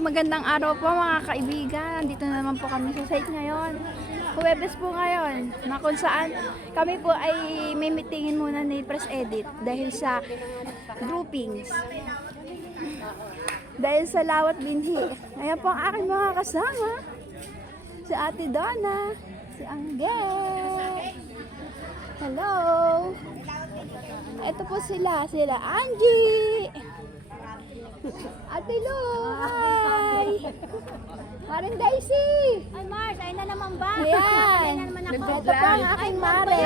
Magandang araw po mga kaibigan. Dito na naman po kami sa site ngayon. Huwebes po ngayon na kung saan kami po ay may meetingin muna ni Press Edit dahil sa groupings. Dahil sa lawat binhi. Ayan po ang aking mga kasama. Si Ate Donna, si Angel. Hello. Ito po sila Angie. Ate Lu, hi! Maring Daisy! Ay, Mars, ayun na naman ba? Ayan! Ito po ang aking Mare.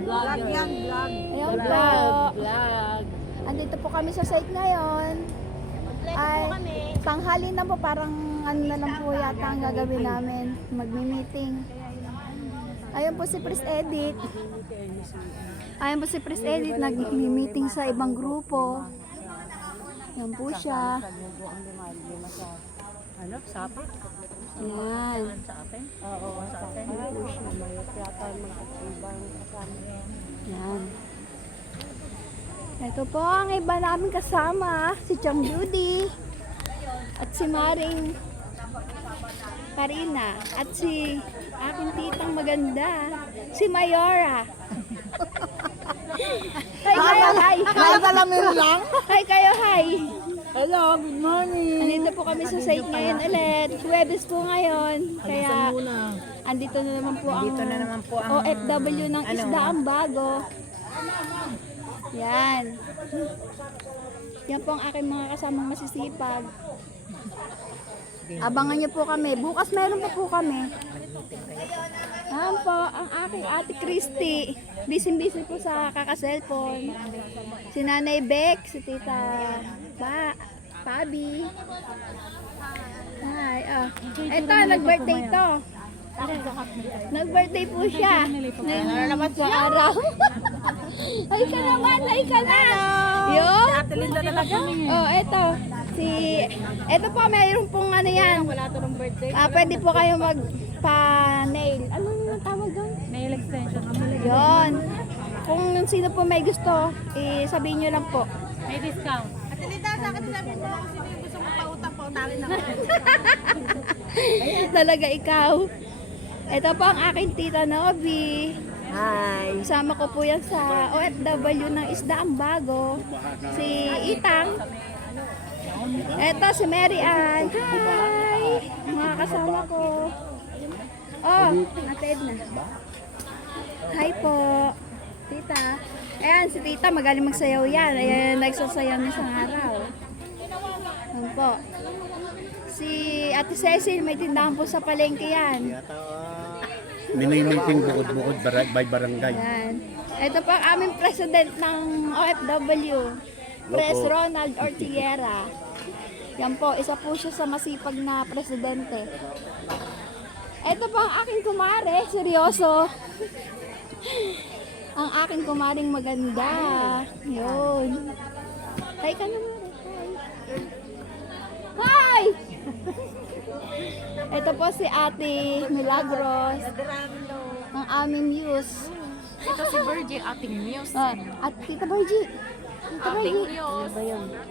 Vlog yan, vlog. Ayan po. Andito po kami sa site ngayon. Ay, tanghali na po, parang ano na lang po yata ang gagawin namin. Magmi-meeting. Ayun po si Press Edit. Nag-meeting sa ibang grupo. Yan po siya. Ano? Sapa? Yan. Sa atin? Oo, sa atin. Yan po siya. Yan. Ito po ang iba namin kasama. Si Chang Judy. At si Maring Karina. At si aking titang maganda. Si Mayora. Hi kayo, hi. Nakakalamin lang? Hi kayo, hi. Hello, good morning. Andito po kami sa site ngayon ulit. Huwebes po ngayon. Kaya andito na naman po ang OFW ng Isda ang Bago. Yan. Yan po ang aking mga kasamang masisipag. Abangan niyo po kami. Bukas meron pa po kami. Yan po ang aking Ate Christy. Busy-busy po sa kaka-cellphone. Si Nanay Beck, si Tita Pabi. Hi. Ito, nag-birthday to. Nag-birthday po siya. Naman sa araw. Ay ka naman, ay ka na. Yun. Ate Linda talaga. Oh, ito. Ito po, mayroon pong ano yan. Wala to ng birthday. Pwede po kayo magpa-nail. Ano yung tawag doon? Nail extension. Yun. Kung sino po may gusto, sabihin nyo lang po. May discount. Ate Linda, sa akin sabihin mo kung sino yung gusto mo pautang, pautarin ako. Talaga ikaw. Ito po ang aking tita Novi. Hi. Kasama ko po yan sa OFW ng Isda ang Bago. Si Itang. Ito si Mary Ann. Hi! Mga kasama ko. Oh, Ate Edna. Hi po. Tita. Ayan, si tita magaling magsayaw yan. Ayan, nagsasayaw niya sa araw. Ayan po. Si Ate Cecil, may tindahan po sa palengke yan. Mini-meeting bukod-bukod by barangay. Ayan. Ito po ang aming president ng OFW. Pres Ronald Ortiguera. Yan po, isa po siya sa masipag na presidente. Ito po ang aking kumare, seryoso. Ang aking kumaring maganda. Yun. Hi ka naman. Hi! Ito po si Ate Milagros. Ang aming muse. Ito si Virgie, ating muse. At Tita Virgie. Tita Ating Virgie. muse.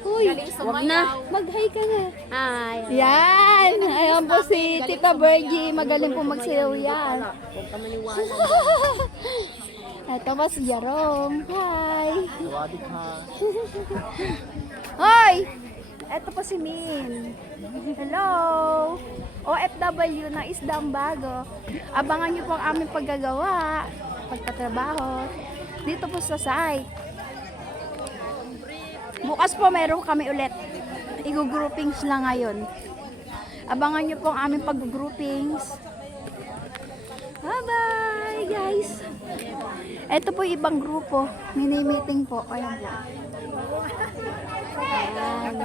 Uy, Galing sumayaw. mag-hi ka na. Hi. Yan! Ayan po si Tita Virgie. Magaling po magsayaw yan. Huwag ka maniwala. Ito po si Jerome. Hi! Hoy! Ito po si Min. Hello! OFW ng Isda ang Bago. Abangan niyo po ang aming paggagawa, pagtatrabaho. Dito po sa site. Bukas po meron kami ulit. Igu-groupings lang ngayon. Abangan niyo po ang aming pag-groupings. Bye-bye guys! Ito po yung ibang grupo. Mini-meeting po. Ayan po. Ayan.